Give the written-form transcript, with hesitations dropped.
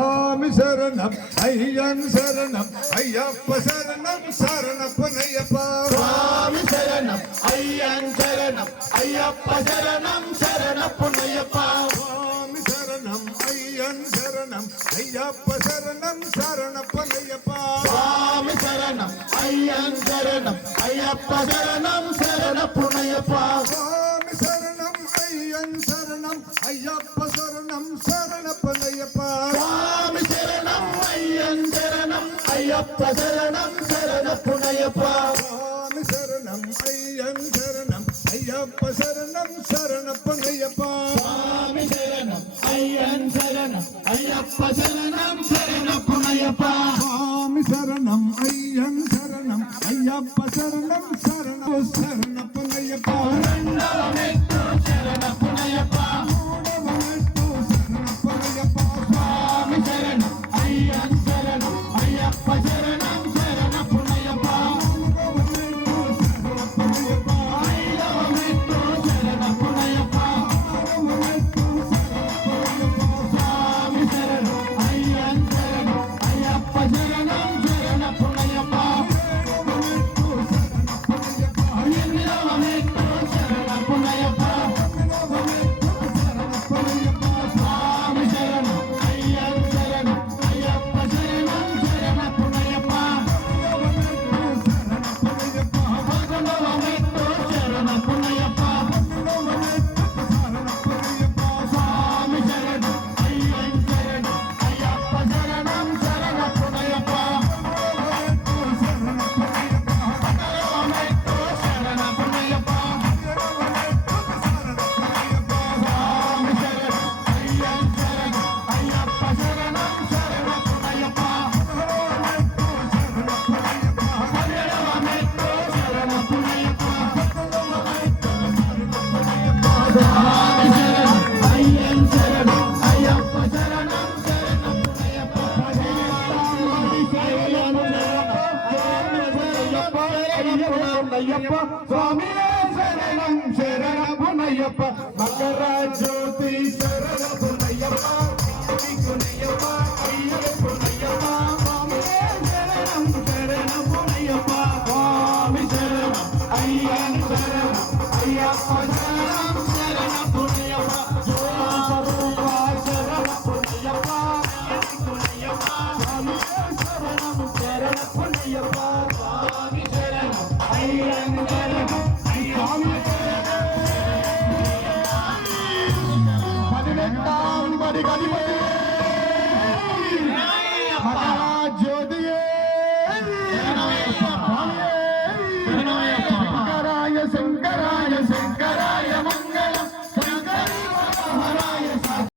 ஆமி சரணம் ஐயன் சரணம் ஐயப்ப சரணம் சரணப்பனையப்பா. சுவாமி சரணம் ஐயன் சரணம் ஐயப்ப சரணம் சரணப்பனையப்பா. சுவாமி சரணம் ஐயன் சரணம் ஐயப்ப சரணம் சரணப்பனையப்பா. சுவாமி சரணம் ஐயன் சரணம் ஐயப்ப சரணம் சரணப்பனையப்பா. சுவாமி சரணம் ஐயன் சரணம் ஐயப்ப சரணம் சரணப்பனையப்பா. சுவாமி சரணம் ஐயன் சரணம் ஐயப்ப சரணம் சரணப்பனையப்பா. சுவாமி சரணம் ஐயன் சரணம் ஐயப்ப சரணம் சரணப்பனையப்பா. சுவாமி சரணம் ஐயன் சரணம் ஐயப்ப சரணம் சரணப்பனையப்பா. சுவாமி சரணம் ஐயன் சரணம் ஐயப்ப சரணம் சரணப்பனையப்பா. రెండవమెట్టు శరణపునయప్ప. మూడవమెట్టు శరణపனைయప్పా. స్వామి శరణం అయ్యన్ శరణం అయ్యప్ప శరణం శరణపునయప్ప. మూడవమెట్టు శరణపனைయప్పా. ఐదవమెట్టు శరణపునయప్ప. ఆరవమెట్టు శరణపனைయప్పా. స్వామి శరణం అయ్యన్ శరణం అయ్యప్ప శరణం శరణపునయప్ప. ఏడవమెట్టు శరణపனைయప్పా. ఎనిమిదవమెట్టు శరణపునయప్ప. ఎనిమిదవమెట్టు శరణపனைయప్పా. స్వామి శరణం అయ్యన్ శరణం అయ్యప్ప శరణం శరణపునయప్ప. పదవమెట్టు శరణపனைయప్పా. పదకొండవమెట్టు శరణపునయప్ప. పన్నెండవమెట్టు శరణపனைయప్పా. స్వామి శరణం అయ్యన్ శరణం అయ్యప్ప శరణం శరణపునయప్ప. పదవమెట్టు శరణపனைయప్పా. పదవమెట్టు శరణపునయప్ప. పదిహేడవమెట్టు శరణపனைయప్పా. స్వామి శరణం అయ్యన్ శరణం అయ్యప్ప శరణం శరణపునయప్ప. పదహారవమెట్టు శరణపனைయప్పా. పదిహేడవమెట్టు శరణపునయప్ప. పద్దెనిమిదవమెట్టు శరణపனைయప్పా. స్వామి శరణం అయ్యన్ శరణం అయ్యప్ప శరణం శరణపునయప్ప. స్వామి శరణం శరణపునయ్యప్ప. మకర జ్యోతి శరణపునయ్యప్ప. అయ్యప్ప అయ్యప్పనయ్యప్ప. స్వామి శరణం శరణపునయ్యప్ప. స్వామి శరణం అయ్యన్ శరణం అయ్యప్ప శరణం శరణపునయ్యప్ప. స్వరూప శరణపునయ్యప్ప. స్వామి శరణం శరణపునయ్యప్ప. స్వామి శరణం అయ్యన్ శరణం స్వామి పదినెట్టాం బడి గణపతి మకర జ్యోతియే. శరణమయ్యప్ప. శరణమయ్యప్ప.